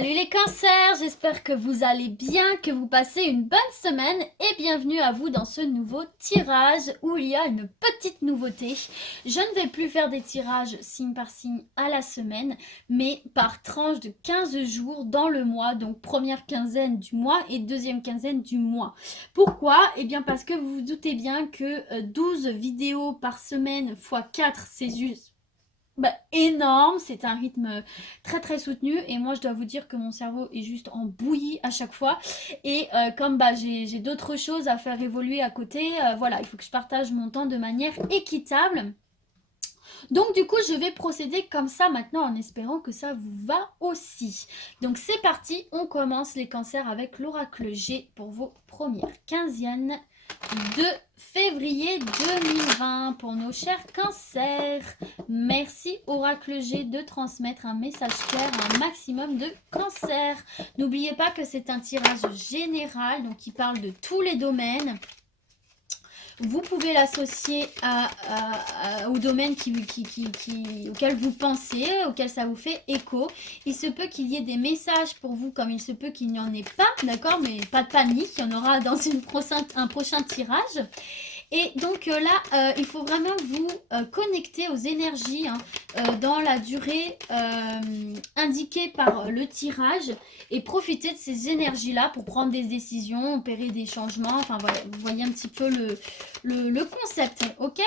Salut les cancers, j'espère que vous allez bien, que vous passez une bonne semaine et bienvenue à vous dans ce nouveau tirage où il y a une petite nouveauté. Je ne vais plus faire des tirages signe par signe à la semaine, mais par tranche de 15 jours dans le mois, donc première quinzaine du mois et deuxième quinzaine du mois. Pourquoi? Eh bien parce que vous vous doutez bien que 12 vidéos par semaine x 4, c'est juste énorme, c'est un rythme très très soutenu et moi je dois vous dire que mon cerveau est juste en bouillie à chaque fois et comme j'ai d'autres choses à faire évoluer à côté, voilà, il faut que je partage mon temps de manière équitable. Donc du coup je vais procéder comme ça maintenant en espérant que ça vous va aussi. Donc c'est parti, on commence les cancers avec l'oracle G pour vos premières quinzièmes de février 2020 pour nos chers cancers. Merci Oracle G de transmettre un message clair à un maximum de cancers. N'oubliez pas que c'est un tirage général, donc qui parle de tous les domaines. Vous pouvez l'associer au domaine auquel vous pensez, auquel ça vous fait écho. Il se peut qu'il y ait des messages pour vous, comme il se peut qu'il n'y en ait pas, d'accord? Mais pas de panique, il y en aura dans un prochain tirage. Et donc là, il faut vraiment vous connecter aux énergies dans la durée indiquée par le tirage et profiter de ces énergies-là pour prendre des décisions, opérer des changements. Enfin voilà, vous voyez un petit peu le concept, ok?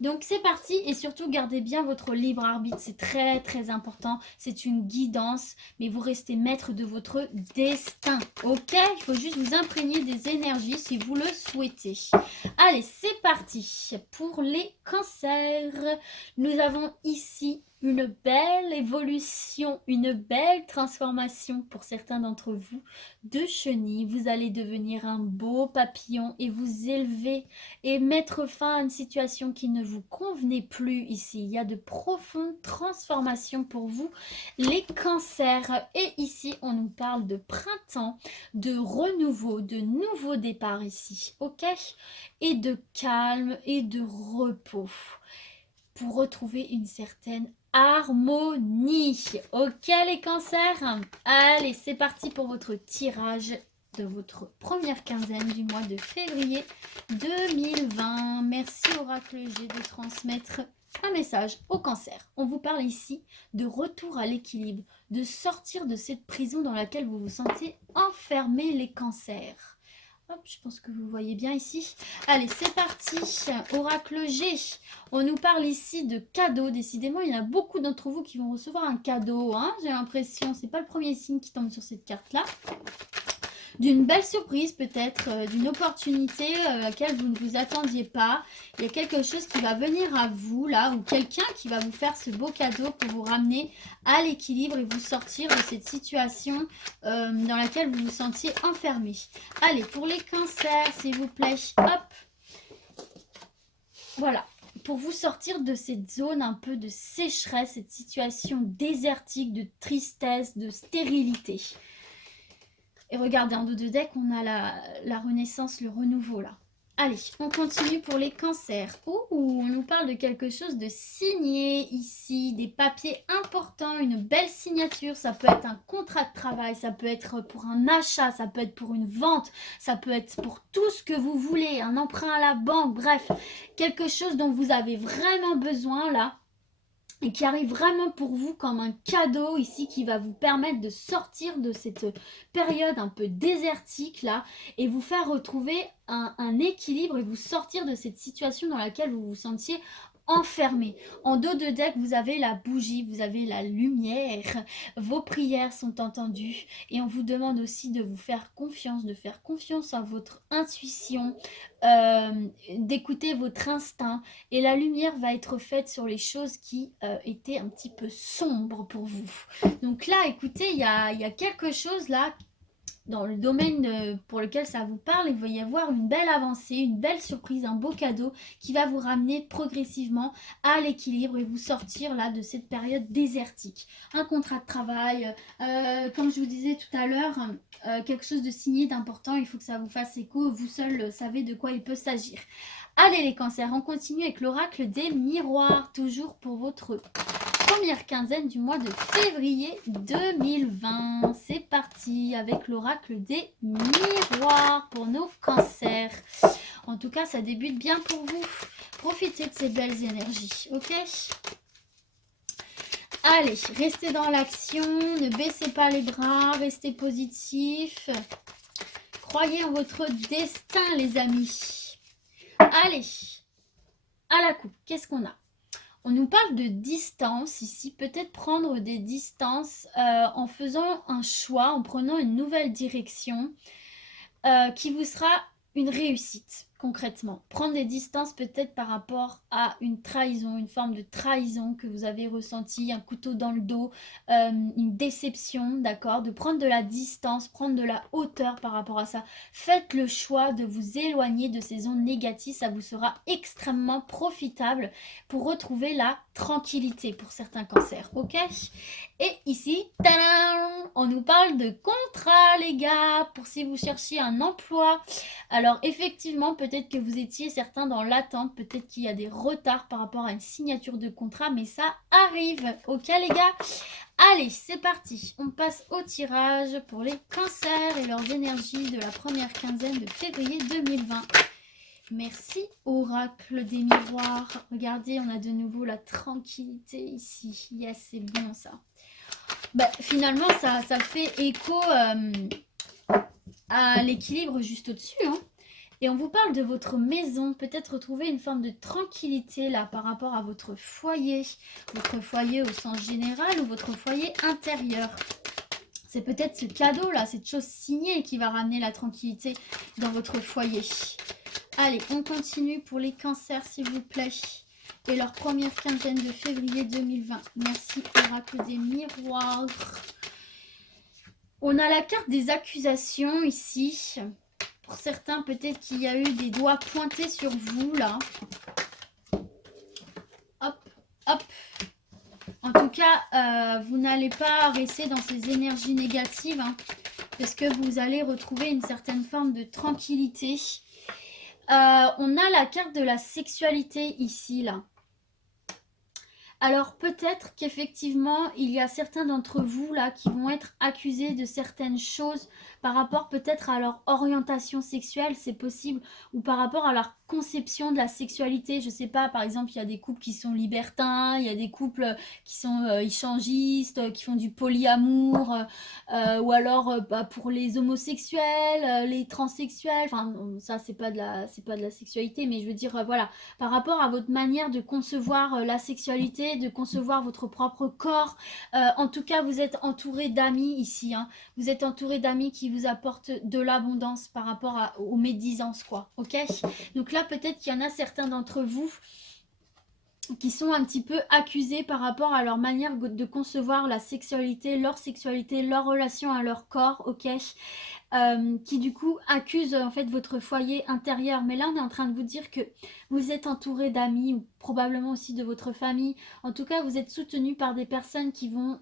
Donc c'est parti et surtout gardez bien votre libre arbitre, c'est très très important. C'est une guidance, mais vous restez maître de votre destin, ok? Il faut juste vous imprégner des énergies si vous le souhaitez. Allez, c'est parti pour les cancers. Nous avons ici une belle évolution, une belle transformation pour certains d'entre vous de chenille. Vous allez devenir un beau papillon et vous élever et mettre fin à une situation qui ne vous convenait plus ici. Il y a de profondes transformations pour vous, les cancers. Et ici, on nous parle de printemps, de renouveau, de nouveau départ ici, ok? Et de calme et de repos pour retrouver une certaine harmonie. Ok les cancers? Allez, c'est parti pour votre tirage de votre première quinzaine du mois de février 2020. Merci Oracle G de transmettre un message au cancer. On vous parle ici de retour à l'équilibre, de sortir de cette prison dans laquelle vous vous sentez enfermé les cancers. Hop, je pense que vous voyez bien ici. Allez, c'est parti. Oracle G. On nous parle ici de cadeaux. Décidément, il y en a beaucoup d'entre vous qui vont recevoir un cadeau. Hein, j'ai l'impression. C'est pas le premier signe qui tombe sur cette carte-là. D'une belle surprise peut-être, d'une opportunité à laquelle vous ne vous attendiez pas. Il y a quelque chose qui va venir à vous là, ou quelqu'un qui va vous faire ce beau cadeau pour vous ramener à l'équilibre et vous sortir de cette situation dans laquelle vous vous sentiez enfermé. Allez, pour les cancers, s'il vous plaît, hop, voilà. Pour vous sortir de cette zone un peu de sécheresse, cette situation désertique, de tristesse, de stérilité. Et regardez, en dos de deck, on a la renaissance, le renouveau là. Allez, on continue pour les cancers. Oh, on nous parle de quelque chose de signé ici, des papiers importants, une belle signature. Ça peut être un contrat de travail, ça peut être pour un achat, ça peut être pour une vente, ça peut être pour tout ce que vous voulez, un emprunt à la banque, bref, quelque chose dont vous avez vraiment besoin là. Et qui arrive vraiment pour vous comme un cadeau ici qui va vous permettre de sortir de cette période un peu désertique là et vous faire retrouver un équilibre et vous sortir de cette situation dans laquelle vous vous sentiez enfermé. En dos de deck, vous avez la bougie, vous avez la lumière, vos prières sont entendues et on vous demande aussi de vous faire confiance, de faire confiance à votre intuition, d'écouter votre instinct et la lumière va être faite sur les choses qui étaient un petit peu sombres pour vous. Donc là, écoutez, il y a quelque chose là dans le domaine pour lequel ça vous parle, il va y avoir une belle avancée, une belle surprise, un beau cadeau qui va vous ramener progressivement à l'équilibre et vous sortir là de cette période désertique. Un contrat de travail, comme je vous disais tout à l'heure, quelque chose de signé, d'important, il faut que ça vous fasse écho, vous seul savez de quoi il peut s'agir. Allez les cancers, on continue avec l'oracle des miroirs, toujours pour votre première quinzaine du mois de février 2020. C'est parti avec l'oracle des miroirs pour nos cancers. En tout cas, ça débute bien pour vous. Profitez de ces belles énergies, ok? Allez, restez dans l'action, ne baissez pas les bras, restez positif. Croyez en votre destin, les amis. Allez, à la coupe, qu'est-ce qu'on a? On nous parle de distance ici, peut-être prendre des distances en faisant un choix, en prenant une nouvelle direction qui vous sera une réussite concrètement. Prendre des distances peut-être par rapport à une trahison, une forme de trahison que vous avez ressentie, un couteau dans le dos, une déception, d'accord? De prendre de la distance, prendre de la hauteur par rapport à ça. Faites le choix de vous éloigner de ces ondes négatives, ça vous sera extrêmement profitable pour retrouver la tranquillité pour certains cancers, ok? Et ici, tadam, on nous parle de contrat, les gars, pour si vous cherchez un emploi. Alors effectivement, peut-être que vous étiez certains dans l'attente, peut-être qu'il y a des retards par rapport à une signature de contrat, mais ça arrive, ok les gars? Allez, c'est parti, on passe au tirage pour les cancers et leurs énergies de la première quinzaine de février 2020. Merci, oracle des miroirs. Regardez, on a de nouveau la tranquillité ici. Yes, c'est bon ça. Bah, finalement, ça fait écho à l'équilibre juste au-dessus. Hein. Et on vous parle de votre maison. Peut-être retrouver une forme de tranquillité là par rapport à votre foyer. Votre foyer au sens général ou votre foyer intérieur. C'est peut-être ce cadeau là, cette chose signée qui va ramener la tranquillité dans votre foyer. Allez, on continue pour les cancers, s'il vous plaît. Et leur première quinzaine de février 2020. Merci, oracle des miroirs. On a la carte des accusations ici. Pour certains, peut-être qu'il y a eu des doigts pointés sur vous, là. Hop, hop. En tout cas, vous n'allez pas rester dans ces énergies négatives. Hein, parce que vous allez retrouver une certaine forme de tranquillité. On a la carte de la sexualité ici, là. Alors peut-être qu'effectivement, il y a certains d'entre vous là qui vont être accusés de certaines choses par rapport peut-être à leur orientation sexuelle, c'est possible, ou par rapport à leur conception de la sexualité. Je sais pas, par exemple, il y a des couples qui sont libertins, il y a des couples qui sont échangistes, qui font du polyamour, ou alors pour les homosexuels, les transsexuels. Enfin, ça c'est pas de la sexualité, mais je veux dire voilà, par rapport à votre manière de concevoir la sexualité, de concevoir votre propre corps. En tout cas, vous êtes entouré d'amis ici. Hein. Vous êtes entouré d'amis qui vous apportent de l'abondance par rapport aux médisances, quoi. Ok? Donc là, peut-être qu'il y en a certains d'entre vous qui sont un petit peu accusés par rapport à leur manière de concevoir la sexualité, leur relation à leur corps, ok, qui du coup accusent en fait votre foyer intérieur. Mais là, on est en train de vous dire que vous êtes entouré d'amis ou probablement aussi de votre famille. En tout cas, vous êtes soutenu par des personnes qui vont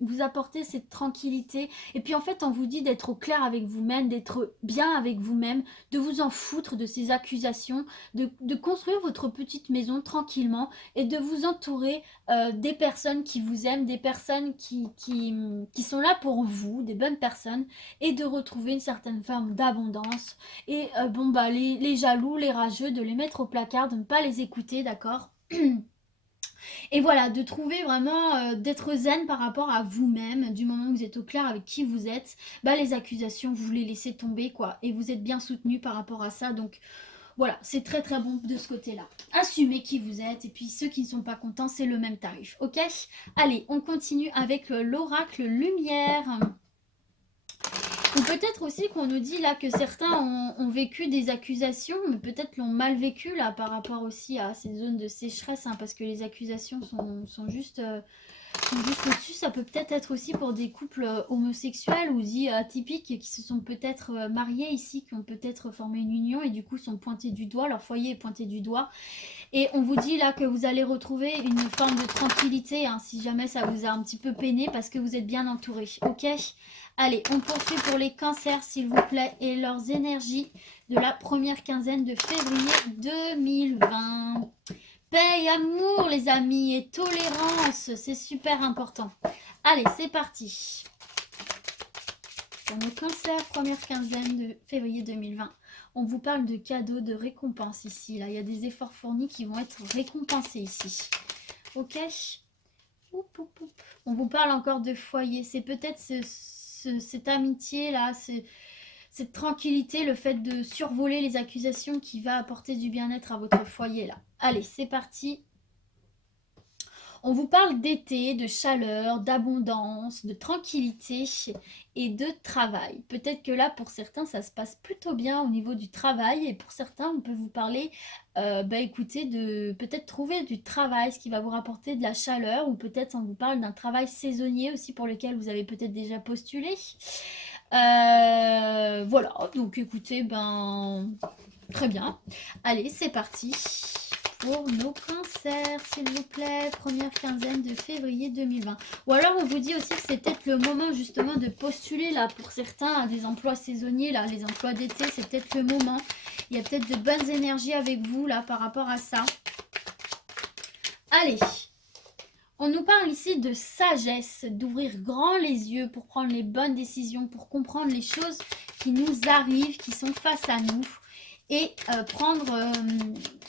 vous apporter cette tranquillité. Et puis en fait, on vous dit d'être au clair avec vous-même, d'être bien avec vous-même, de vous en foutre de ces accusations, de construire votre petite maison tranquillement et de vous entourer des personnes qui vous aiment, des personnes qui sont là pour vous, des bonnes personnes, et de retrouver une certaine forme d'abondance. Et bon bah les jaloux, les rageux, de les mettre au placard, de ne pas les écouter, d'accord? Et voilà, de trouver vraiment, d'être zen par rapport à vous-même, du moment où vous êtes au clair avec qui vous êtes, bah les accusations, vous les laissez tomber, quoi. Et vous êtes bien soutenu par rapport à ça, donc voilà, c'est très très bon de ce côté-là. Assumez qui vous êtes, et puis ceux qui ne sont pas contents, c'est le même tarif, ok? Allez, on continue avec l'oracle lumière. Ou peut-être aussi qu'on nous dit là que certains ont vécu des accusations, mais peut-être l'ont mal vécu là par rapport aussi à ces zones de sécheresse, hein, parce que les accusations sont juste au-dessus. Ça peut peut-être être aussi pour des couples homosexuels ou dits atypiques qui se sont peut-être mariés ici, qui ont peut-être formé une union et du coup sont pointés du doigt, leur foyer est pointé du doigt. Et on vous dit là que vous allez retrouver une forme de tranquillité, hein, si jamais ça vous a un petit peu peiné, parce que vous êtes bien entouré, ok? Allez, on poursuit pour les cancers, s'il vous plaît, et leurs énergies de la première quinzaine de février 2020. paix et amour, les amis, et tolérance. C'est super important. Allez, c'est parti. Pour nos cancers, première quinzaine de février 2020. On vous parle de cadeaux, de récompenses ici. Là, il y a des efforts fournis qui vont être récompensés ici. Ok. On vous parle encore de foyer. C'est peut-être cette amitié-là, cette tranquillité, le fait de survoler les accusations qui va apporter du bien-être à votre foyer là. Allez, c'est parti. On vous parle d'été, de chaleur, d'abondance, de tranquillité et de travail. Peut-être que là, pour certains, ça se passe plutôt bien au niveau du travail. Et pour certains, on peut vous parler, écoutez, de peut-être trouver du travail, ce qui va vous rapporter de la chaleur. Ou peut-être on vous parle d'un travail saisonnier aussi pour lequel vous avez peut-être déjà postulé. Voilà, donc écoutez, très bien. Allez, c'est parti. Pour nos cancers, s'il vous plaît, première quinzaine de février 2020. Ou alors on vous dit aussi que c'est peut-être le moment justement de postuler là pour certains à des emplois saisonniers, là, les emplois d'été, c'est peut-être le moment. Il y a peut-être de bonnes énergies avec vous là par rapport à ça. Allez, on nous parle ici de sagesse, d'ouvrir grand les yeux pour prendre les bonnes décisions, pour comprendre les choses qui nous arrivent, qui sont face à nous. Et prendre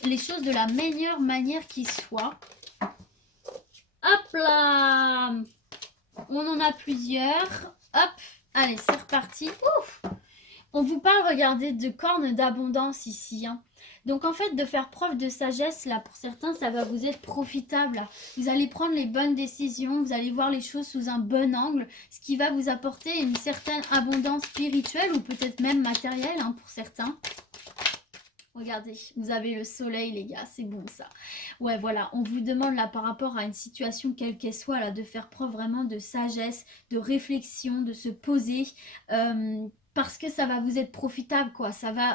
les choses de la meilleure manière qui soit. Hop là! On en a plusieurs. Hop! Allez, c'est reparti. Ouf! On vous parle, regardez, de cornes d'abondance ici. Hein. Donc en fait, de faire preuve de sagesse, là, pour certains, ça va vous être profitable. Là. Vous allez prendre les bonnes décisions, vous allez voir les choses sous un bon angle, ce qui va vous apporter une certaine abondance spirituelle ou peut-être même matérielle hein, pour certains. Regardez, vous avez le soleil, les gars, c'est bon ça. Ouais, voilà, on vous demande là par rapport à une situation quelle qu'elle soit, là, de faire preuve vraiment de sagesse, de réflexion, de se poser, parce que ça va vous être profitable, quoi.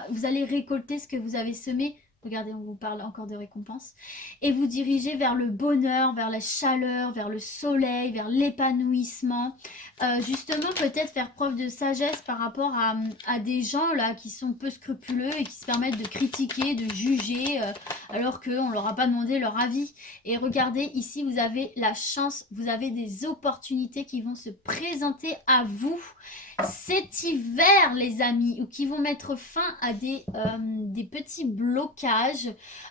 Vous allez récolter ce que vous avez semé. Regardez, on vous parle encore de récompense. Et vous dirigez vers le bonheur, vers la chaleur, vers le soleil, vers l'épanouissement. Justement, peut-être faire preuve de sagesse par rapport à des gens là qui sont peu scrupuleux et qui se permettent de critiquer, de juger, alors qu'on ne leur a pas demandé leur avis. Et regardez, ici, vous avez la chance, vous avez des opportunités qui vont se présenter à vous cet hiver, les amis, ou qui vont mettre fin à des petits blocages,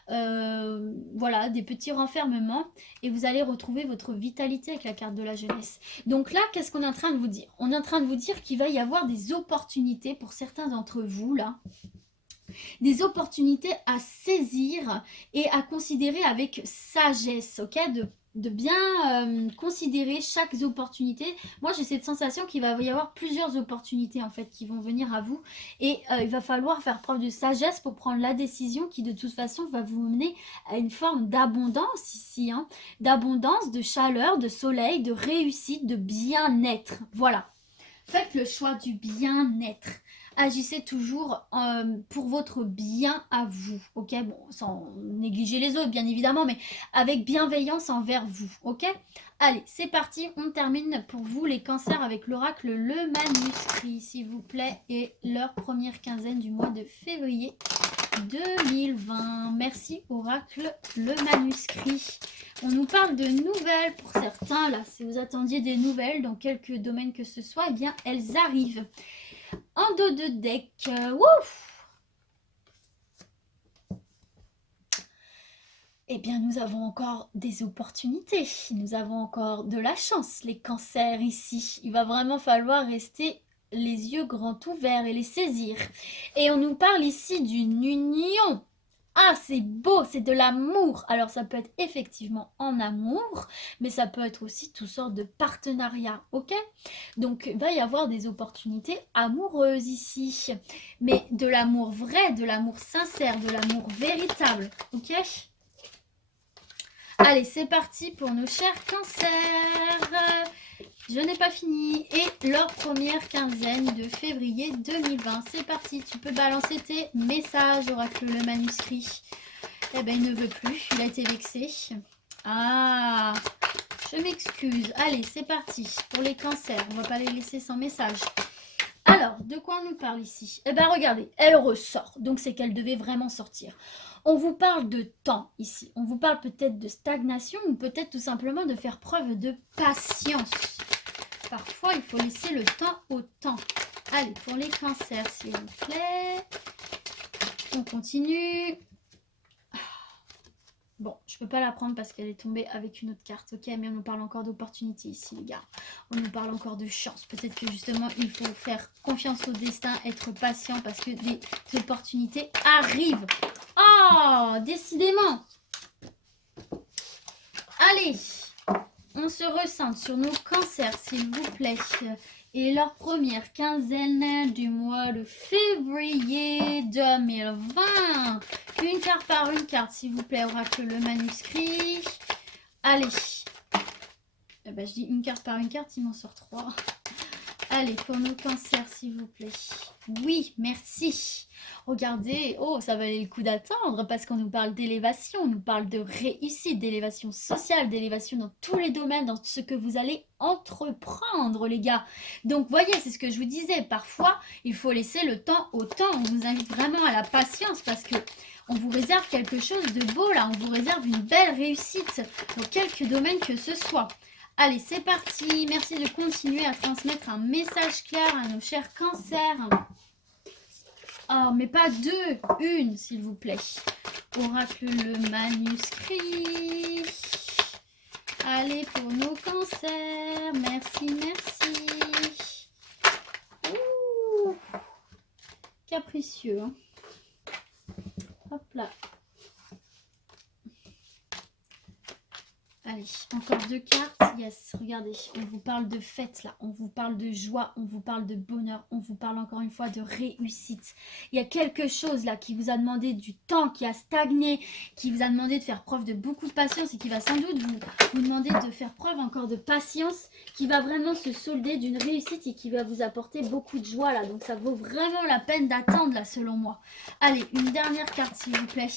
voilà, des petits renfermements, et vous allez retrouver votre vitalité avec la carte de la jeunesse. Donc là, qu'est-ce qu'on est en train de vous dire? On est en train de vous dire qu'il va y avoir des opportunités pour certains d'entre vous, là, des opportunités à saisir et à considérer avec sagesse, ok, de bien considérer chaque opportunité. Moi, j'ai cette sensation qu'il va y avoir plusieurs opportunités en fait qui vont venir à vous et il va falloir faire preuve de sagesse pour prendre la décision qui de toute façon va vous mener à une forme d'abondance ici, hein, d'abondance, de chaleur, de soleil, de réussite, de bien-être. Voilà. Faites le choix du bien-être. Agissez toujours pour votre bien à vous, ok? Bon, sans négliger les autres, bien évidemment, mais avec bienveillance envers vous, ok? Allez, c'est parti, on termine pour vous les cancers avec l'oracle Le Manuscrit, s'il vous plaît, et leur première quinzaine du mois de février 2020. Merci, oracle Le Manuscrit. On nous parle de nouvelles pour certains, là, si vous attendiez des nouvelles dans quelques domaines que ce soit, eh bien, elles arrivent. En dos de deck, ouf! Eh bien, nous avons encore des opportunités. Nous avons encore de la chance, les cancers ici. Il va vraiment falloir rester les yeux grands ouverts et les saisir. Et on nous parle ici d'une union. Ah, c'est beau, c'est de l'amour. Alors, ça peut être effectivement en amour, mais ça peut être aussi toutes sortes de partenariats, ok? Donc, il va y avoir des opportunités amoureuses ici. Mais de l'amour vrai, de l'amour sincère, de l'amour véritable, ok? Allez, c'est parti pour nos chers cancers. Je n'ai pas fini. Et leur première quinzaine de février 2020. C'est parti. Tu peux balancer tes messages, oracle Le Manuscrit. Eh ben, il ne veut plus. Il a été vexé. Ah, je m'excuse. Allez, c'est parti. Pour les cancers, on ne va pas les laisser sans message. Alors, de quoi on nous parle ici? Eh bien, regardez, elle ressort. Donc, c'est qu'elle devait vraiment sortir. On vous parle de temps ici. On vous parle peut-être de stagnation ou peut-être tout simplement de faire preuve de patience. Parfois, il faut laisser le temps au temps. Allez, pour les cancers, s'il vous plaît. On continue. Bon, je peux pas la prendre parce qu'elle est tombée avec une autre carte, ok? Mais on nous parle encore d'opportunité ici, les gars. On nous parle encore de chance. Peut-être que justement, il faut faire confiance au destin, être patient parce que des opportunités arrivent. Ah, décidément. Allez, on se ressente sur nos cancers, s'il vous plaît. Et leur première quinzaine du mois de février 2020. Une carte par une carte, s'il vous plaît, oracle le manuscrit. Allez. Eh ben, je dis une carte par une carte, il m'en sort 3. Allez, pour nos cancers, s'il vous plaît. Oui, merci. Regardez, oh, ça valait le coup d'attendre parce qu'on nous parle d'élévation, on nous parle de réussite, d'élévation sociale, d'élévation dans tous les domaines, dans ce que vous allez entreprendre, les gars. Donc, voyez, c'est ce que je vous disais. Parfois, il faut laisser le temps au temps. On vous invite vraiment à la patience parce que on vous réserve quelque chose de beau, là. On vous réserve une belle réussite dans quelques domaines que ce soit. Allez, c'est parti. Merci de continuer à transmettre un message clair à nos chers cancers. Oh, mais pas deux, une, s'il vous plaît. Oracle le manuscrit. Allez, pour nos cancers. Merci, merci. Ouh, capricieux, hein. Hop là. Allez, encore 2 cartes. Yes, regardez, on vous parle de fête là, on vous parle de joie, on vous parle de bonheur, on vous parle encore une fois de réussite. Il y a quelque chose là qui vous a demandé du temps, qui a stagné, qui vous a demandé de faire preuve de beaucoup de patience et qui va sans doute vous demander de faire preuve encore de patience, qui va vraiment se solder d'une réussite et qui va vous apporter beaucoup de joie là. Donc ça vaut vraiment la peine d'attendre là selon moi. Allez, une dernière carte s'il vous plaît.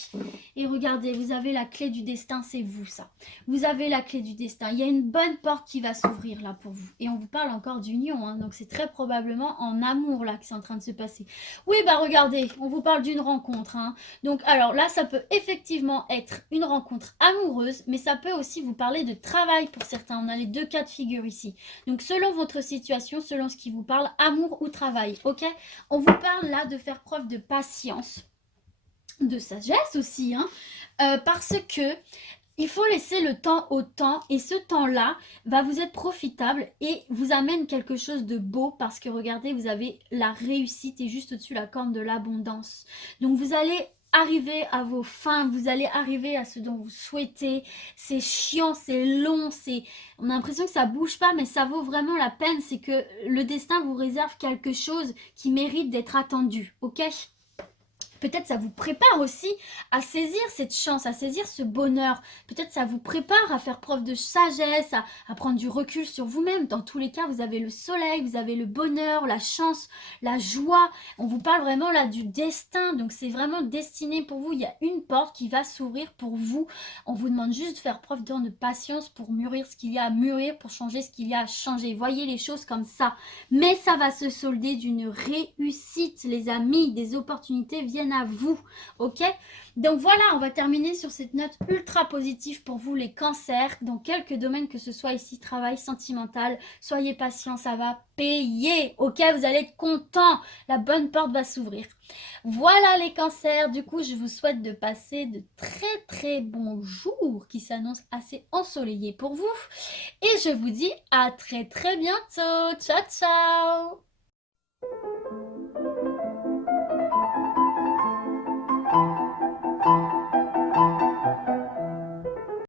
Et regardez, vous avez la clé du destin, c'est vous ça. Vous avez la clé du destin. Il y a une bonne porte qui va s'ouvrir là pour vous. Et on vous parle encore d'union. Hein, donc c'est très probablement en amour là que c'est en train de se passer. Oui, bah regardez, on vous parle d'une rencontre. Hein. Donc alors là, ça peut effectivement être une rencontre amoureuse. Mais ça peut aussi vous parler de travail pour certains. On a les 2 cas de figure ici. Donc selon votre situation, selon ce qui vous parle, amour ou travail. Ok? On vous parle là de faire preuve de patience. De sagesse aussi. Hein, parce que il faut laisser le temps au temps et ce temps-là va vous être profitable et vous amène quelque chose de beau parce que regardez, vous avez la réussite et juste au-dessus la corne de l'abondance. Donc vous allez arriver à vos fins, vous allez arriver à ce dont vous souhaitez. C'est chiant, c'est long, on a l'impression que ça bouge pas mais ça vaut vraiment la peine. C'est que le destin vous réserve quelque chose qui mérite d'être attendu, ok ? Peut-être ça vous prépare aussi à saisir cette chance, à saisir ce bonheur. Peut-être ça vous prépare à faire preuve de sagesse, à prendre du recul sur vous-même. Dans tous les cas, vous avez le soleil, vous avez le bonheur, la chance, la joie. On vous parle vraiment là du destin. Donc c'est vraiment destiné pour vous. Il y a une porte qui va s'ouvrir pour vous. On vous demande juste de faire preuve de patience pour mûrir ce qu'il y a à mûrir, pour changer ce qu'il y a à changer. Voyez les choses comme ça. Mais ça va se solder d'une réussite, les amis. Des opportunités viennent à vous, ok? Donc voilà, on va terminer sur cette note ultra positive pour vous les cancers, dans quelques domaines que ce soit ici, travail, sentimental, soyez patient, ça va payer, ok? Vous allez être content, la bonne porte va s'ouvrir. Voilà les cancers, du coup je vous souhaite de passer de très bons jours qui s'annoncent assez ensoleillés pour vous et je vous dis à très bientôt, ciao ciao!